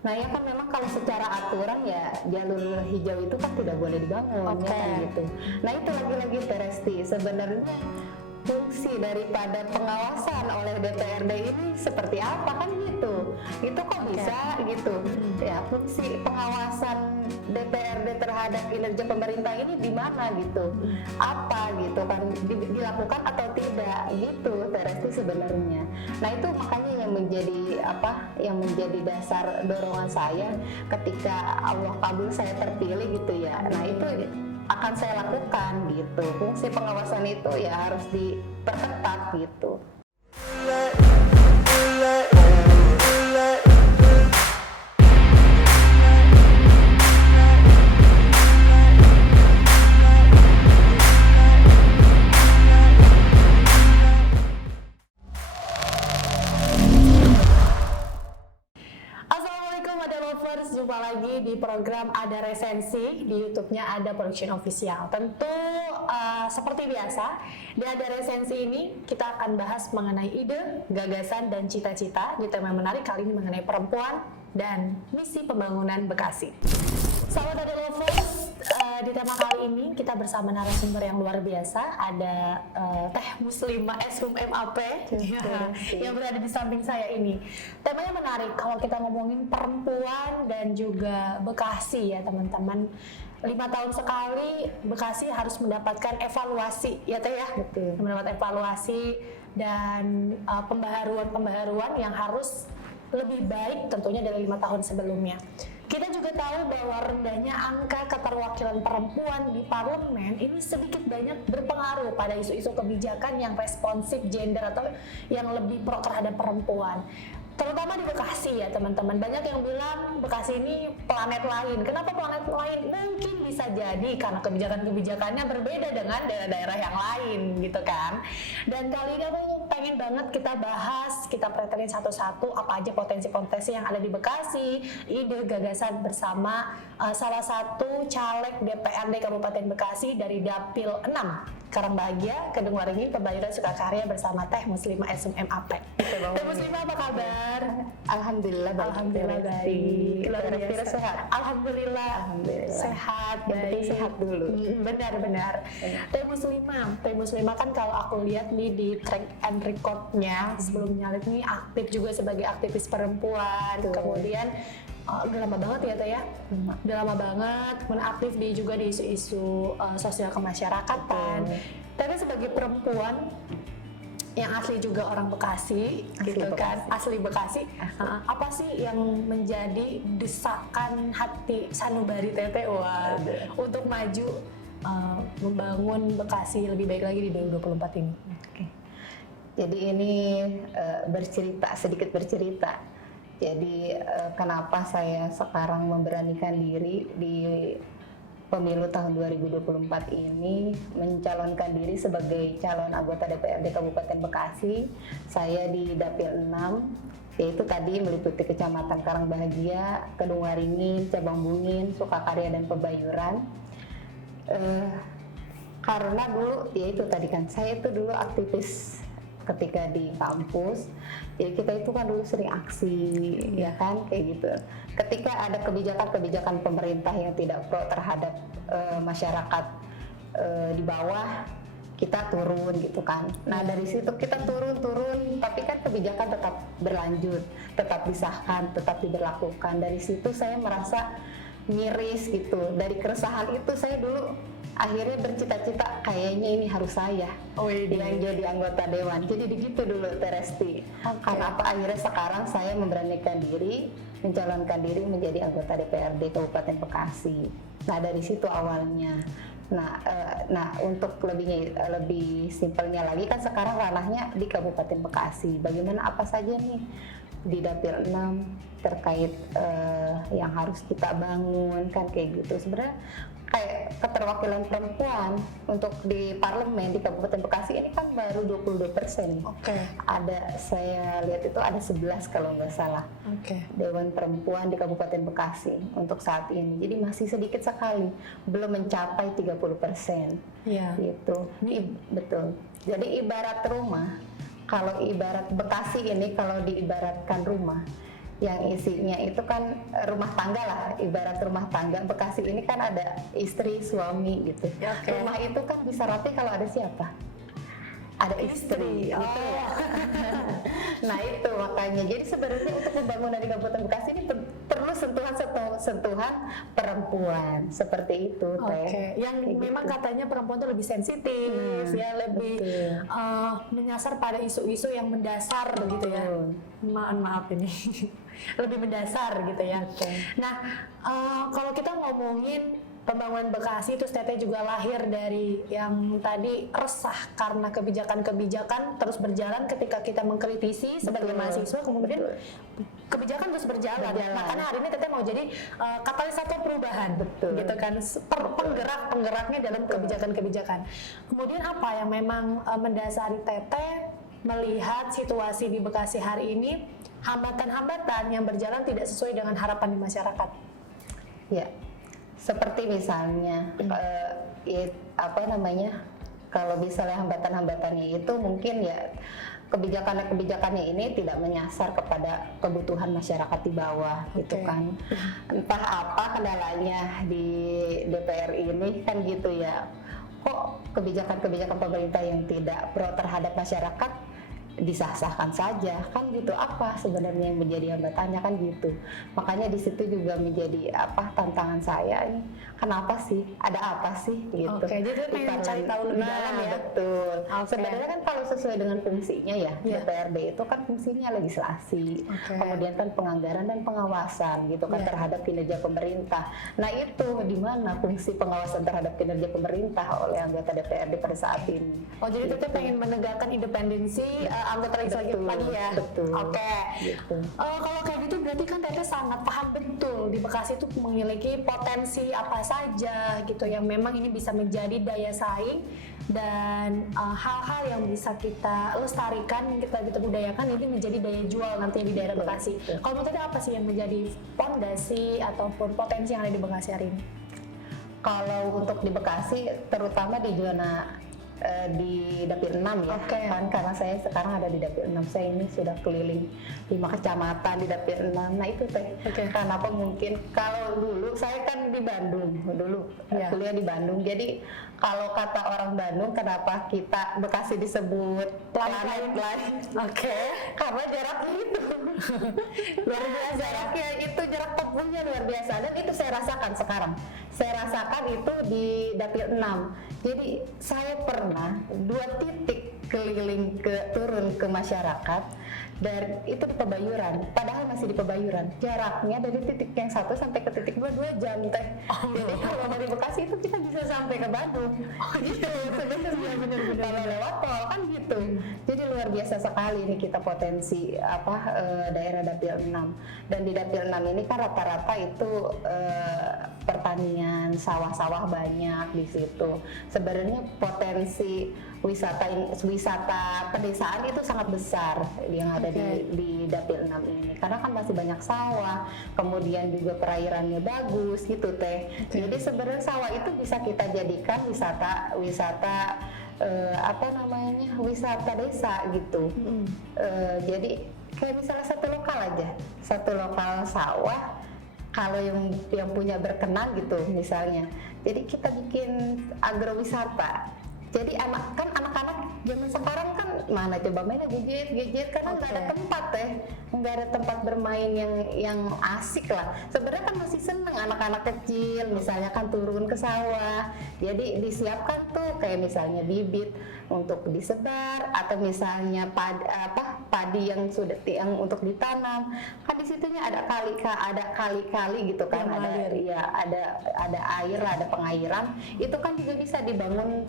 Nah ya kan memang kalau secara aturan ya jalur hijau itu kan tidak boleh dibangun, ya kan gitu. Nah itu lagi-lagi Teresti, sebenarnya fungsi daripada pengawasan oleh DPRD ini seperti apa kan gitu. Itu kok bisa gitu. Ya fungsi pengawasan DPRD terhadap kinerja pemerintah ini di mana gitu. Apa gitu kan dilakukan atau tidak gitu Teresti sebenarnya. Nah itu makanya yang menjadi yang menjadi dasar dorongan saya ketika Allah kabul saya terpilih gitu ya. Nah itu akan saya lakukan gitu. Fungsi pengawasan itu ya harus diperketat gitu. Jumpa lagi di program Ada Resensi di YouTube-nya Ada Production Official. Tentu seperti biasa di Ada Resensi ini kita akan bahas mengenai ide, gagasan, dan cita-cita di tema yang menarik kali ini mengenai perempuan dan misi pembangunan Bekasi. Sahabat Ada Lovers, di tema kali ini kita bersama narasumber yang luar biasa. Ada Teh Muslimah SHUM MAP yang berada di samping saya ini. Temanya menarik kalau kita ngomongin perempuan dan juga Bekasi ya teman-teman. 5 tahun sekali Bekasi harus mendapatkan evaluasi ya Teh ya. Betul. Mendapat evaluasi dan pembaharuan yang harus lebih baik tentunya dari 5 tahun sebelumnya. Kita juga tahu bahwa rendahnya angka keterwakilan perempuan di parlemen ini sedikit banyak berpengaruh pada isu-isu kebijakan yang responsif gender atau yang lebih pro terhadap perempuan. Terutama di Bekasi ya teman-teman, banyak yang bilang Bekasi ini planet lain. Kenapa planet lain? Mungkin bisa jadi karena kebijakan-kebijakannya berbeda dengan daerah-daerah yang lain gitu kan. Dan kali ini aku pengen banget kita bahas, kita pretelin satu-satu apa aja potensi-potensi yang ada di Bekasi, ide gagasan bersama salah satu caleg DPRD Kabupaten Bekasi dari Dapil 6 Karangbahagia, Kedung Waringin, Pembayaran Sukakarya bersama Teh Muslimah SHUM MAP. Teh Muslimah apa kabar? Alhamdulillah baik. Alhamdulillah baik. Luar biasa. Sehat. Alhamdulillah. Sehat. Yang penting sehat dulu. Benar-benar. Teh Muslimah kan kalau aku lihat nih di track and recordnya sebelum nyalek nih aktif juga sebagai aktivis perempuan. Kemudian udah lama banget ya Teh ya? Udah lama banget, aktif juga di isu-isu sosial kemasyarakatan. Tapi sebagai perempuan yang asli juga orang Bekasi, asli Bekasi. Apa sih yang menjadi desakan hati sanubari Teteh untuk maju membangun Bekasi lebih baik lagi di 2024 ini? Jadi ini sedikit bercerita. Jadi kenapa saya sekarang memberanikan diri di pemilu tahun 2024 ini mencalonkan diri sebagai calon anggota DPRD Kabupaten Bekasi. Saya di Dapil 6, yaitu tadi meliputi Kecamatan Karangbahagia, Kedung Waringin, Cabang Bungin, Sukakarya, dan Pebayuran. Karena dulu, yaitu tadi kan, saya itu dulu aktivis ketika di kampus, jadi kita itu kan dulu sering aksi, ya kan, kayak gitu. Ketika ada kebijakan-kebijakan pemerintah yang tidak pro terhadap masyarakat di bawah, kita turun gitu kan. Nah dari situ kita turun, tapi kan kebijakan tetap berlanjut, tetap disahkan, tetap diberlakukan. Dari situ saya merasa miris gitu. Dari keresahan itu saya dulu akhirnya bercita-cita kayaknya ini harus saya yang jadi anggota dewan. Jadi begitu dulu Teresti. Karena apa akhirnya sekarang saya memberanikan diri mencalonkan diri menjadi anggota DPRD Kabupaten Bekasi. Nah dari situ awalnya. Nah untuk lebih simpelnya lagi kan sekarang ranahnya di Kabupaten Bekasi. Bagaimana apa saja nih di Dapil 6 terkait yang harus kita bangun kan kayak gitu. Sebenarnya kayak keterwakilan perempuan untuk di parlemen di Kabupaten Bekasi ini kan baru 22%. Ada, saya lihat itu ada 11 kalau nggak salah. Dewan Perempuan di Kabupaten Bekasi untuk saat ini. Jadi masih sedikit sekali, belum mencapai 30%. Gitu. Betul. Jadi ibarat rumah, kalau ibarat Bekasi ini kalau diibaratkan rumah, yang isinya itu kan rumah tangga lah, ibarat rumah tangga. Bekasi ini kan ada istri, suami gitu. Oke. Rumah itu kan bisa rapi kalau ada siapa? Ada istri, Istri, gitu ya. Nah itu makanya, jadi sebenarnya untuk pembangunan di Kabupaten Bekasi ini perlu sentuhan perempuan seperti itu, Teh. Oke, yang Kayak memang gitu. katanya perempuan tuh lebih sensitif, ya lebih betul. menyasar pada isu-isu yang mendasar gitu ya. Betul. Maaf ini, lebih mendasar gitu ya. Betul. Nah, kalau kita ngomongin pembangunan Bekasi itu Teteh juga lahir dari yang tadi resah karena kebijakan-kebijakan terus berjalan ketika kita mengkritisi sebagai Betul. mahasiswa, kemudian Betul. kebijakan terus berjalan. Makanya hari ini Teteh mau jadi katalisator perubahan, Betul. gitu kan, penggeraknya dalam kebijakan-kebijakan. Kemudian apa yang memang mendasari Teteh melihat situasi di Bekasi hari ini, hambatan-hambatan yang berjalan tidak sesuai dengan harapan di masyarakat? Ya, seperti misalnya kalau misalnya hambatan-hambatannya itu mungkin ya kebijakannya ini tidak menyasar kepada kebutuhan masyarakat di bawah gitu Oke. kan. Entah apa kendalanya di DPR ini kan gitu ya. Kok kebijakan-kebijakan pemerintah yang tidak pro terhadap masyarakat disah-sahkan saja kan gitu, apa sebenarnya yang menjadi hambatannya kan gitu. Makanya di situ juga menjadi tantangan saya ini, kenapa sih, ada apa sih gitu. Oke, jadi pengen cari tahu lebih dalam ya. Betul. Oke. Sebenarnya kan kalau sesuai dengan fungsinya ya, Iya. DPRD itu kan fungsinya legislasi, Oke. kemudian kan penganggaran dan pengawasan gitu kan Iya. terhadap kinerja pemerintah. Nah itu di mana fungsi pengawasan terhadap kinerja pemerintah oleh anggota DPRD pada saat ini. Oh, jadi Teteh Gitu. pengen menegakkan independensi anggota legislatif Betul, lagi ya? betul. Oke. Gitu. Kalau kayak gitu berarti kan Teteh sangat paham betul di Bekasi itu memiliki potensi apa saja gitu yang memang ini bisa menjadi daya saing dan hal-hal yang bisa kita lestarikan, kita budayakan ini menjadi daya jual nanti di daerah Betul, Bekasi. betul. Kalau menurut Teteh apa sih yang menjadi fondasi ataupun potensi yang ada di Bekasi hari ini? Kalau untuk di Bekasi, terutama di zona di Dapil 6 ya, Oke. kan karena saya sekarang ada di Dapil 6, saya ini sudah keliling 5 kecamatan di Dapil 6. Nah itu Teh, Oke. kenapa mungkin kalau dulu saya kan di Bandung, dulu Iya. kuliah di Bandung, jadi kalau kata orang Bandung kenapa kita Bekasi disebut planet lain? Oke. Karena jaraknya itu luar biasa, jarak tempuhnya luar biasa, dan itu saya rasakan sekarang. Saya rasakan itu di Dapil 6. Jadi saya pernah 2 titik keliling turun ke masyarakat, dan itu di Pebayuran, padahal masih di Pebayuran, jaraknya dari titik yang 1 sampai ke titik 2 jam Teh. Jadi kalau dari Bekasi itu kita bisa sampai ke Bandung. Gitu sebenarnya, kalau lewat tol kan gitu. Jadi luar biasa sekali ini kita potensi daerah Dapil 6. Dan di Dapil 6 ini kan rata-rata itu pertanian, sawah-sawah banyak di situ. Sebenarnya potensi wisata pedesaan itu sangat besar yang ada di Dapil 6 ini, karena kan masih banyak sawah, kemudian juga perairannya bagus gitu Teh. Jadi sebenarnya sawah itu bisa kita jadikan wisata wisata desa gitu. Jadi kayak misalnya satu lokal sawah, kalau yang punya berkenan gitu misalnya, jadi kita bikin agrowisata. Jadi anak-anak zaman sekarang kan mana coba mainnya gadget karena nggak ada tempat nggak ada tempat bermain yang asik lah. Sebenarnya kan masih seneng anak-anak kecil misalnya kan turun ke sawah, jadi disiapkan tuh kayak misalnya bibit untuk disebar, atau misalnya padi yang untuk ditanam, kan di situnya ada kali-kali gitu kan, ada air, ada pengairan, itu kan juga bisa dibangun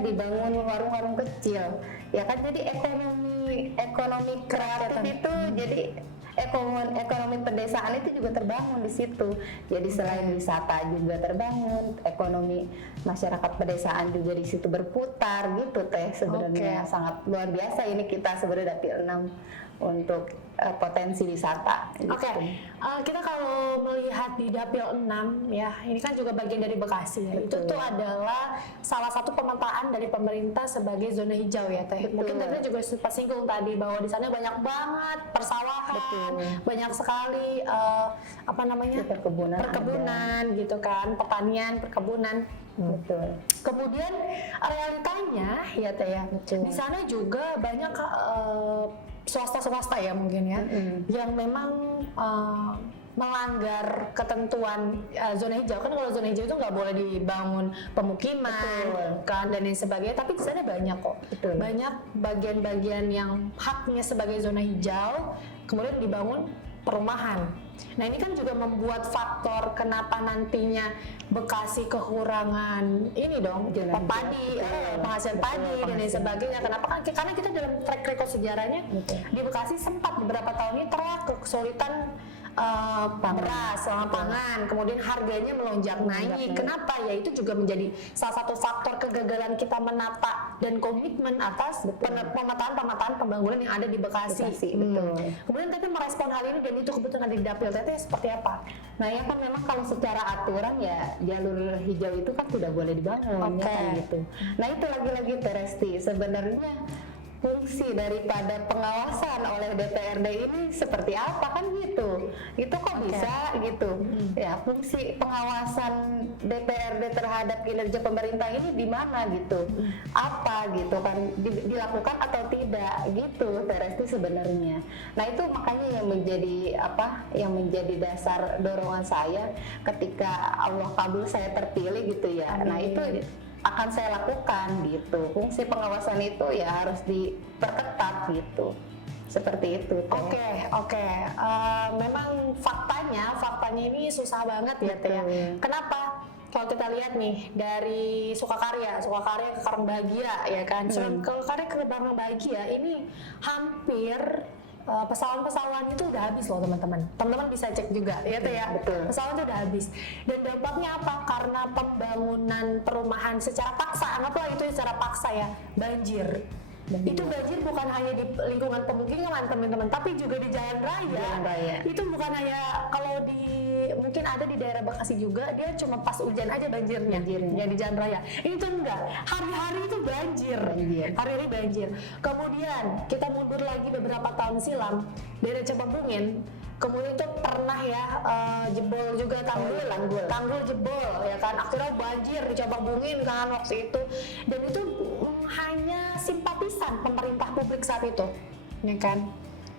dibangun warung-warung kecil ya kan. Jadi ekonomi kreatif itu, jadi ekonomi pedesaan itu juga terbangun di situ. Jadi selain wisata juga terbangun, ekonomi masyarakat pedesaan juga di situ berputar gitu Teh. Sebenarnya sangat luar biasa ini kita sebenarnya Dapil 6 untuk potensi wisata. Oke, kita kalau melihat di Dapil 6 ya, ini kan juga bagian dari Bekasi ya. Itu tuh adalah salah satu pemetaan dari pemerintah sebagai zona hijau ya Teh. Mungkin Teh juga sempat singgung tadi bahwa di sana banyak banget persawahan, banyak sekali perkebunan gitu kan, pertanian, perkebunan. Betul. Kemudian realitanya ya Teh ya, di sana juga banyak swasta ya mungkin ya, yang memang melanggar ketentuan zona hijau. Kan kalau zona hijau itu nggak boleh dibangun pemukiman kan dan lain sebagainya, tapi di sana banyak kok. Banyak bagian-bagian yang haknya sebagai zona hijau kemudian dibangun perumahan. Nah ini kan juga membuat faktor kenapa nantinya Bekasi kekurangan ini dong padi, penghasil padi dan lain sebagainya. Kenapa? Karena kita dalam track record sejarahnya di Bekasi sempat beberapa tahun ini kesulitan beras, pangan, kemudian harganya melonjak naik. Kenapa? Ya itu juga menjadi salah satu faktor kegagalan kita menata dan komitmen atas pemetaan pembangunan yang ada di Bekasi. Kemudian Teteh merespon hal ini dan itu kebetulan ada di Dapil Teteh seperti apa? Nah ya kan memang kalau secara aturan ya jalur hijau itu kan tidak boleh dibangun ya kan gitu. Nah itu lagi-lagi Teresti sebenarnya fungsi daripada pengawasan oleh DPRD ini seperti apa kan gitu. Itu kok bisa gitu. Ya, fungsi pengawasan DPRD terhadap kinerja pemerintah ini di mana gitu. Apa gitu kan dilakukan atau tidak gitu Teresti sebenarnya. Nah, itu makanya yang menjadi yang menjadi dasar dorongan saya ketika Allah kabul saya terpilih gitu ya. Nah, itu akan saya lakukan gitu. Fungsi pengawasan itu ya harus diperketat gitu. Seperti itu. Oke. Memang faktanya ini susah banget ya Teh. Kenapa? Kalau kita lihat nih dari Sukakarya ke Karangbahagia ya kan. Kalau Karya ke Karangbahagia ini hampir pesawat itu udah habis loh teman-teman bisa cek juga ya Teh ya. Pesawat itu udah habis dan dampaknya apa? Karena pembangunan perumahan secara paksa, anggaplah itu secara paksa ya, banjir. Itu banjir bukan hanya di lingkungan pemukiman teman-teman, tapi juga di jalan raya. Itu bukan hanya kalau mungkin ada di daerah Bekasi juga, dia cuma pas hujan aja banjirnya ya di jalan raya. Itu enggak, hari-hari itu banjir. Hari-hari banjir. Kemudian kita mundur lagi beberapa tahun silam, daerah Cibabungin, kemudian itu pernah ya jebol juga tanggul jebol ya kan, akhirnya banjir di Cibabungin kan waktu itu, dan itu hanya simpatisan pemerintah publik saat itu ya kan.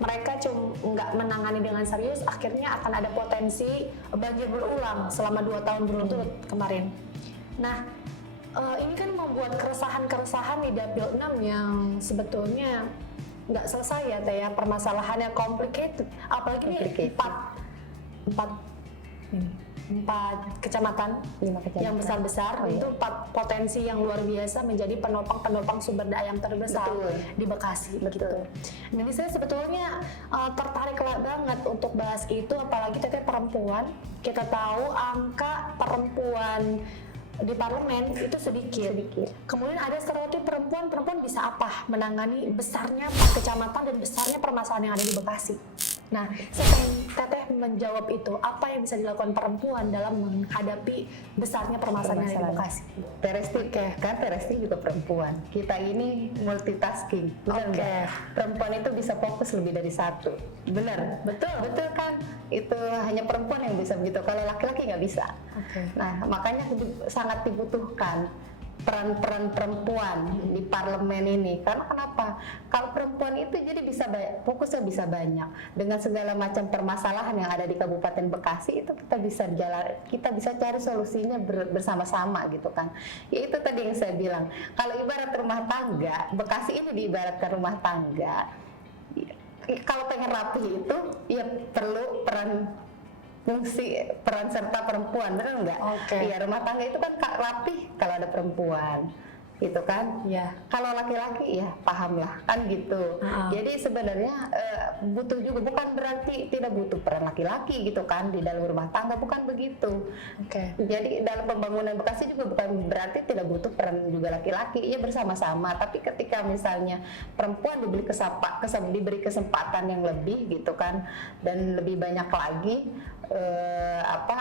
Mereka cuma nggak menangani dengan serius, akhirnya akan ada potensi banjir berulang selama 2 tahun berturut-turut kemarin. Nah, ini kan membuat keresahan di Dapil 6 yang sebetulnya nggak selesai ya Teh ya, permasalahannya complicated, apalagi ini 4 kecamatan yang besar-besar. Itu 4 potensi yang luar biasa menjadi penopang sumber daya yang terbesar di Bekasi gitu. Jadi saya sebetulnya tertarik banget untuk bahas itu, apalagi Teteh perempuan. Kita tahu angka perempuan di parlemen itu sedikit. Kemudian ada stereotip perempuan bisa apa menangani besarnya 4 kecamatan dan besarnya permasalahan yang ada di Bekasi. Nah, saya pengen Teteh menjawab itu, apa yang bisa dilakukan perempuan dalam menghadapi besarnya permasalahan yang ada di Bekasi. Teresti juga perempuan. Kita ini multitasking, benar nggak? Perempuan itu bisa fokus lebih dari satu, benar? Betul kan? Itu hanya perempuan yang bisa begitu. Kalau laki-laki nggak bisa. Nah, makanya sangat dibutuhkan peran-peran perempuan di parlemen ini. Karena kenapa? Kalau perempuan itu jadi bisa fokusnya bisa banyak dengan segala macam permasalahan yang ada di Kabupaten Bekasi, itu kita bisa cari solusinya bersama-sama gitu kan. Ya itu tadi yang saya bilang. Kalau ibarat rumah tangga, Bekasi ini diibaratkan rumah tangga. Kalau pengen rapi itu ya perlu peran serta perempuan, benar nggak? Iya, rumah tangga itu kan rapih kalau ada perempuan. gitu kan. Iya. Kalau laki-laki ya paham lah kan gitu. Jadi sebenarnya butuh juga, bukan berarti tidak butuh peran laki-laki gitu kan di dalam rumah tangga, bukan begitu. Oke. Jadi dalam pembangunan Bekasi juga bukan berarti tidak butuh peran juga laki-laki, ya bersama-sama. Tapi ketika misalnya perempuan diberi kesempatan yang lebih gitu kan, dan lebih banyak lagi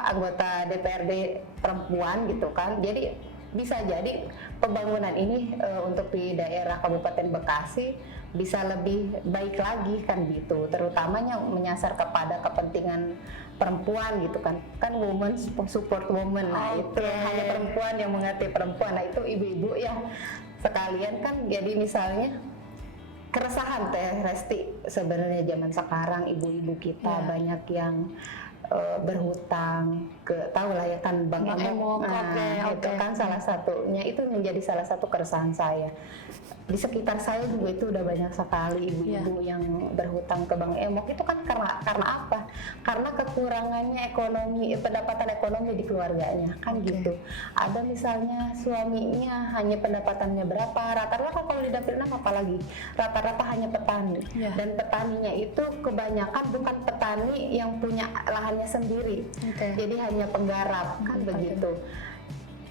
anggota DPRD perempuan gitu kan, jadi bisa jadi pembangunan ini untuk di daerah Kabupaten Bekasi bisa lebih baik lagi kan gitu, terutamanya menyasar kepada kepentingan perempuan gitu kan woman support woman. Nah itu hanya perempuan yang mengerti perempuan. Nah itu ibu-ibu ya sekalian kan, jadi misalnya keresahan Teh Resti sebenarnya zaman sekarang ibu-ibu kita banyak yang berhutang tahu lah ya kan Bang Emok. Itu kan salah satunya, itu menjadi salah satu keresahan saya. Di sekitar saya juga itu udah banyak sekali ibu-ibu yang berhutang ke Bang Emok. Itu kan karena apa? Karena kekurangannya pendapatan ekonomi di keluarganya kan gitu. Ada misalnya suaminya hanya pendapatannya berapa, rata-rata kalau di dapur 6 apalagi rata-rata hanya petani. Dan petaninya itu kebanyakan bukan petani yang punya lahannya sendiri. Jadi hanya penggarap kan begitu.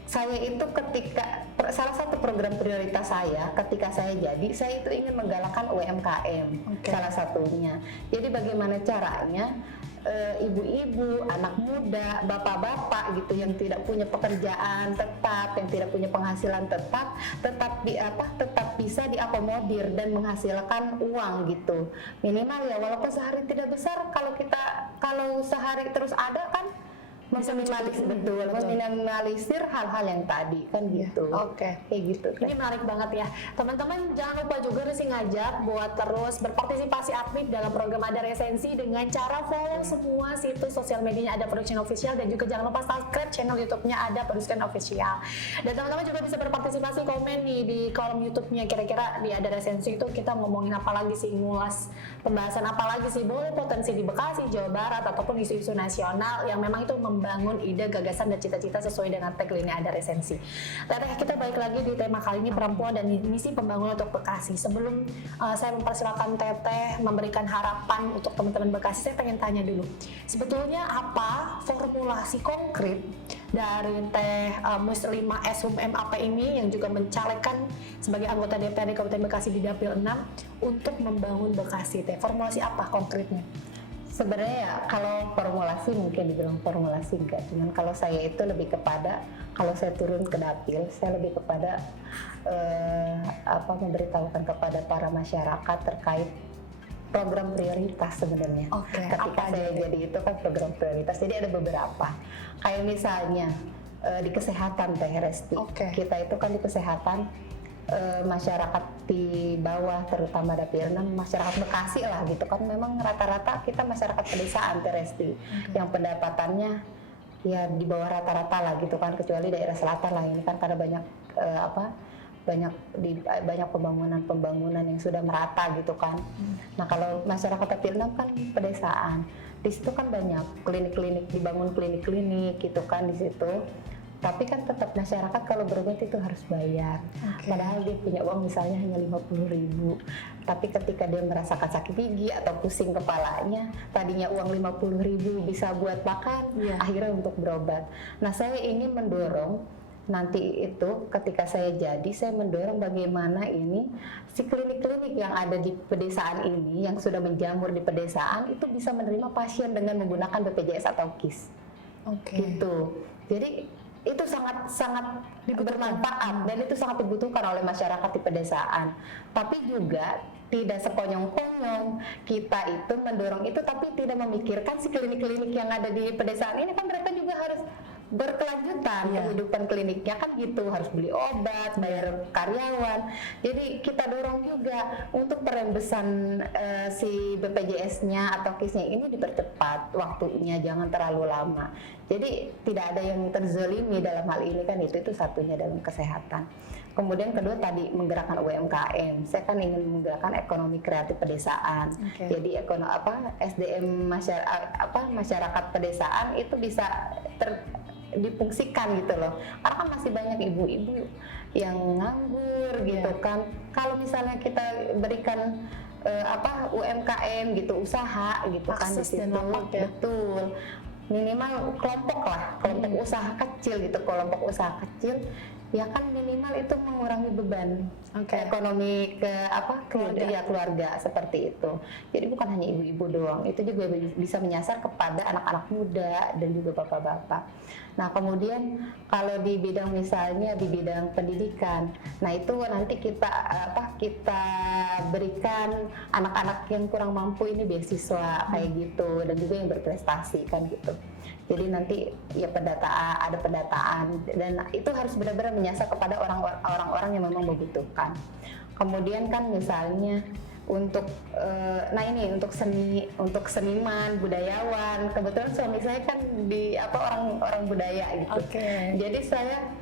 Saya itu salah satu program prioritas saya ketika saya itu ingin menggalakkan UMKM salah satunya. Jadi bagaimana caranya ibu-ibu, anak muda, bapak-bapak gitu yang tidak punya pekerjaan tetap, yang tidak punya penghasilan tetap bisa diakomodir dan menghasilkan uang gitu. Minimal ya walaupun sehari tidak besar, kalau sehari terus ada kan meminimalisir hal-hal yang tadi kan gitu. Kayak gitu. Ini menarik banget ya teman-teman. Jangan lupa juga sih ngajak buat terus berpartisipasi aktif dalam program Ada Resensi dengan cara follow semua situs sosial medianya Ada Production Official, dan juga jangan lupa subscribe channel YouTube-nya Ada Production Official. Dan teman-teman juga bisa berpartisipasi komen nih di kolom YouTube-nya, kira-kira di Ada Resensi itu kita ngomongin apa lagi sih, ngulas pembahasan apa lagi sih, boleh potensi di Bekasi, Jawa Barat, ataupun isu-isu nasional yang memang itu membangun ide, gagasan, dan cita-cita sesuai dengan tagline Ada Resensi. Teteh, kita balik lagi di tema kali ini, perempuan dan misi pembangunan untuk Bekasi. Sebelum saya mempersilakan Teteh memberikan harapan untuk teman-teman Bekasi, saya pengen tanya dulu, sebetulnya apa formulasi konkret dari Teh Muslimah S. MAP ini yang juga mencalekkan sebagai anggota DPRD Kabupaten Bekasi di Dapil 6 untuk membangun Bekasi? Teh, formulasi apa konkretnya? Sebenarnya ya kalau formulasi mungkin dibilang formulasi enggak, cuman kalau saya itu lebih kepada, kalau saya turun ke dapil saya lebih kepada memberitahukan kepada para masyarakat terkait program prioritas sebenarnya. Ketika saya jadi itu kan program prioritas, jadi ada beberapa kayak misalnya di kesehatan Teh Resti. Kita itu kan di kesehatan masyarakat di bawah, terutama Dapil 6, masyarakat Bekasi lah gitu kan, memang rata-rata kita masyarakat pedesaan Teh Resti, yang pendapatannya ya di bawah rata-rata lah gitu kan, kecuali daerah selatan lah ini kan karena banyak pembangunan yang sudah merata gitu kan. Nah kalau masyarakat Dapil 6 kan pedesaan, di situ kan banyak klinik-klinik, dibangun klinik-klinik gitu kan di situ. Tapi kan tetap masyarakat kalau berobat itu harus bayar. Padahal dia punya uang misalnya hanya 50.000. Tapi ketika dia merasakan sakit gigi atau pusing kepalanya, tadinya uang 50.000 bisa buat makan, akhirnya untuk berobat. Nah saya ingin mendorong nanti itu ketika saya mendorong bagaimana ini si klinik-klinik yang ada di pedesaan ini, yang sudah menjamur di pedesaan itu bisa menerima pasien dengan menggunakan BPJS atau KIS. Gitu. Jadi itu sangat bermanfaat dan itu sangat dibutuhkan oleh masyarakat di pedesaan. Tapi juga tidak sekonyong-konyong kita itu mendorong itu, tapi tidak memikirkan si klinik-klinik yang ada di pedesaan ini kan mereka juga harus berkelanjutan kehidupan kliniknya kan gitu, harus beli obat, bayar karyawan. Jadi kita dorong juga untuk perembesan si BPJS-nya atau KIS-nya ini dipercepat waktunya, jangan terlalu lama. Jadi tidak ada yang terzolimi dalam hal ini kan, itu satunya dalam kesehatan. Kemudian kedua tadi menggerakkan UMKM. Saya kan ingin menggerakkan ekonomi kreatif pedesaan. Jadi SDM masyarakat pedesaan itu bisa difungsikan gitu loh. Karena kan masih banyak ibu-ibu yang nganggur gitu kan. Kalau misalnya kita berikan UMKM gitu, usaha gitu kan di Akses dan situ, lapak ya. betul. Minimal kelompok usaha kecil gitu, kelompok usaha kecil ya kan minimal itu mengurangi beban ekonomi keluarga seperti itu. Jadi bukan hanya ibu-ibu doang, itu juga bisa menyasar kepada anak-anak muda dan juga bapak-bapak. Nah kemudian kalau di bidang misalnya di bidang pendidikan, nah itu nanti kita berikan anak-anak yang kurang mampu ini beasiswa kayak gitu, dan juga yang berprestasi kan gitu. Jadi nanti ya ada pendataan, dan itu harus benar-benar menyasar kepada orang-orang yang memang membutuhkan. Kemudian kan misalnya untuk untuk seniman, budayawan. Kebetulan suami saya kan orang budaya gitu. Jadi saya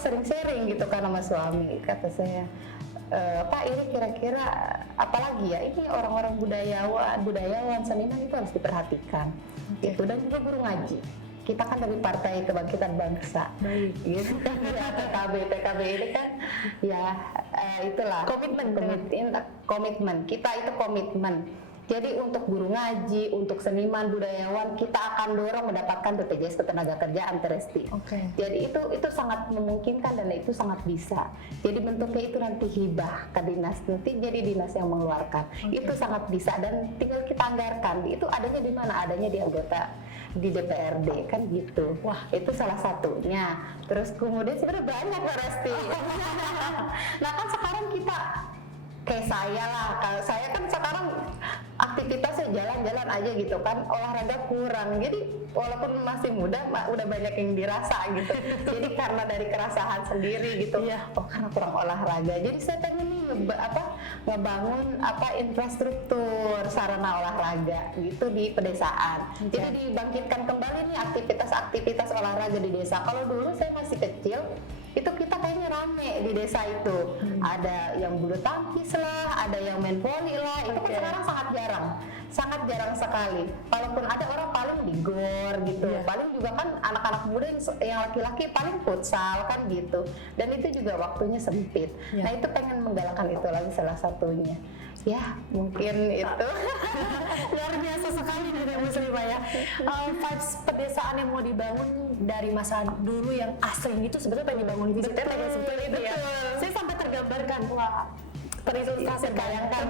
sering sharing gitu kan sama suami. Kata saya, Pak, ini kira-kira apalagi ya, ini orang-orang budayawan, seniman itu harus diperhatikan gitu, dan juga guru ngaji. Kita kan dari Partai Kebangkitan Bangsa, gitu kan, ya, PKB ini kan, ya itulah komitmen kita itu komitmen. Jadi untuk guru ngaji, untuk seniman, budayawan, kita akan dorong mendapatkan BPJS Ketenagakerjaan, Teresti. Jadi itu sangat memungkinkan dan itu sangat bisa. Jadi bentuknya itu nanti hibah ke dinas, nanti jadi dinas yang mengeluarkan. Itu sangat bisa dan tinggal kita anggarkan. Itu adanya di mana? Adanya di anggota di DPRD kan gitu. Wah, itu salah satunya. Terus kemudian sebenarnya banyak, Teresti. Nah kan sekarang kita kayak saya lah, kalau saya kan sekarang aktivitasnya jalan-jalan aja gitu kan, olahraga kurang. Jadi walaupun masih muda, udah banyak yang dirasa gitu. Jadi karena dari kerasahan sendiri gitu, karena kurang olahraga. Jadi saya pengen nih ngebangun infrastruktur sarana olahraga gitu di pedesaan. Jadi dibangkitkan kembali nih aktivitas olahraga di desa. Kalau dulu saya masih kecil, itu kita kayaknya rame di desa itu. Ada yang bulu tangkis lah, ada yang main voli lah. Itu kan sekarang sangat jarang sekali. Walaupun ada orang paling di gor gitu, paling juga kan anak-anak muda yang laki-laki paling futsal kan gitu. Dan itu juga waktunya sempit. Nah itu pengen menggalakkan itu lagi salah satunya. Ya mungkin itu luar biasa sekali dari Muslimah ya. Vibes pedesaan yang mau dibangun dari masa dulu yang asing itu sebetulnya pengen dibangun di Cipete kayak seperti itu ya. Saya sampai tergambarkan, wah, terilustrasi, bayangkan.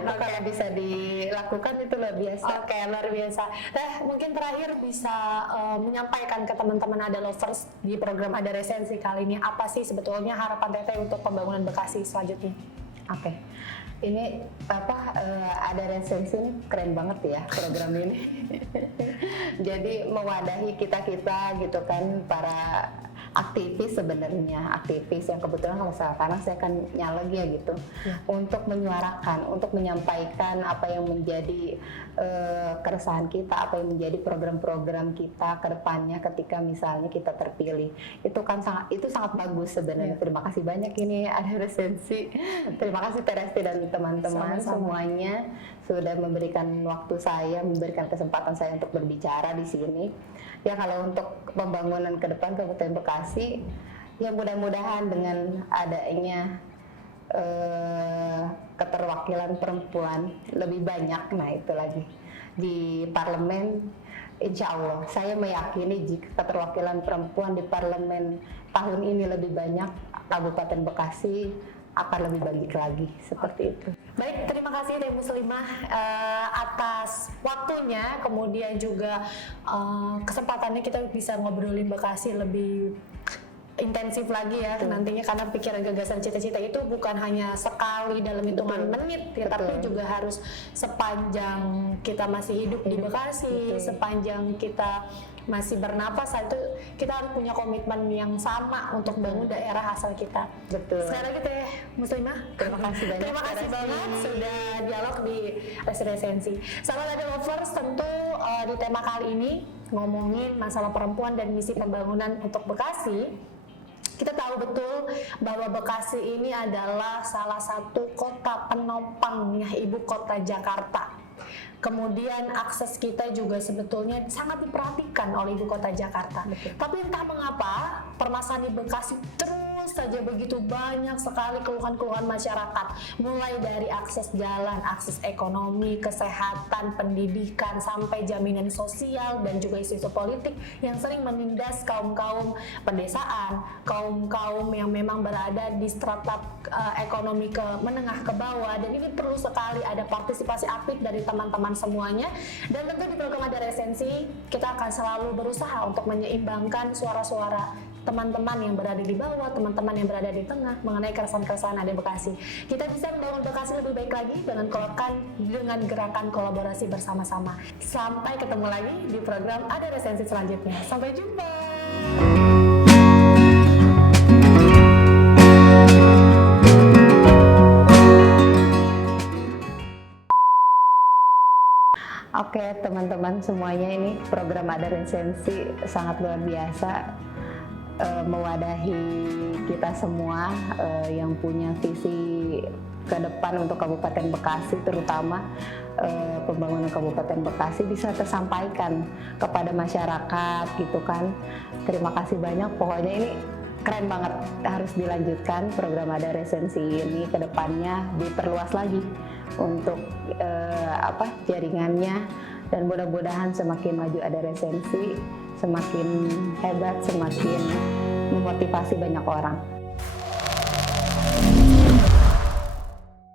Itu kalau bisa dilakukan itu luar biasa. Luar biasa. Mungkin terakhir bisa menyampaikan ke teman-teman Ada Lovers di program Ada Resensi kali ini, apa sih sebetulnya harapan Teteh untuk pembangunan Bekasi selanjutnya? Ini Ada Resensi ini keren banget ya program ini. Jadi mewadahi kita gitu kan, para aktivis yang kebetulan kalau sekarang saya kan nyaleg ya gitu, untuk menyuarakan, untuk menyampaikan apa yang menjadi keresahan kita, apa yang menjadi program-program kita ke depannya ketika misalnya kita terpilih. Itu sangat bagus sebenarnya. Terima kasih banyak ini Ada Resensi. Terima kasih Teresti dan teman-teman semuanya sudah memberikan waktu saya, memberikan kesempatan saya untuk berbicara di sini. Ya kalau untuk pembangunan ke depan Kabupaten Bekasi, ya mudah-mudahan dengan adanya keterwakilan perempuan lebih banyak, nah itu lagi di parlemen, insya Allah saya meyakini jika keterwakilan perempuan di parlemen tahun ini lebih banyak, Kabupaten Bekasi akan lebih baik lagi, seperti itu. Baik, terima kasih Teh Muslimah atas waktunya, kemudian juga kesempatannya kita bisa ngobrolin Bekasi lebih intensif lagi ya nantinya, karena pikiran, gagasan, cita-cita itu bukan hanya sekali dalam hitungan menit ya, tapi juga harus sepanjang kita masih hidup di Bekasi, sepanjang kita masih bernapas, itu kita harus punya komitmen yang sama untuk bangun daerah asal kita. Sekali lagi Teh Muslimah, terima kasih banyak. Terima kasih banget sudah dialog di Resensi. Sahabat Ada Lovers, tentu di tema kali ini ngomongin masalah perempuan dan misi pembangunan untuk Bekasi. Kita tahu betul bahwa Bekasi ini adalah salah satu kota penopangnya ibu kota Jakarta. Kemudian akses kita juga sebetulnya sangat diperhatikan oleh ibu kota Jakarta. Betul. Tapi entah mengapa permasalahan di Bekasi terus saja begitu banyak sekali keluhan-keluhan masyarakat. Mulai dari akses jalan, akses ekonomi, kesehatan, pendidikan, sampai jaminan sosial dan juga isu-isu politik yang sering menindas kaum-kaum pedesaan, kaum-kaum yang memang berada di strata ekonomi menengah ke bawah. Dan ini perlu sekali ada partisipasi aktif dari teman-teman semuanya. Dan tentu di program Ada Resensi kita akan selalu berusaha untuk menyeimbangkan suara-suara teman-teman yang berada di bawah, teman-teman yang berada di tengah mengenai keresahan-keresahan ada di Bekasi. Kita bisa membangun Bekasi lebih baik lagi dengan gerakan kolaborasi bersama-sama. Sampai ketemu lagi di program Ada Resensi selanjutnya. Sampai jumpa. Oke teman-teman semuanya, ini program Ada Resensi sangat luar biasa, mewadahi kita semua yang punya visi ke depan untuk Kabupaten Bekasi, terutama pembangunan Kabupaten Bekasi bisa tersampaikan kepada masyarakat gitu kan. Terima kasih banyak, pokoknya ini keren banget, harus dilanjutkan program Ada Resensi ini ke depannya, diperluas lagi untuk jaringannya, dan mudah-mudahan semakin maju Ada Resensi, semakin hebat, semakin memotivasi banyak orang.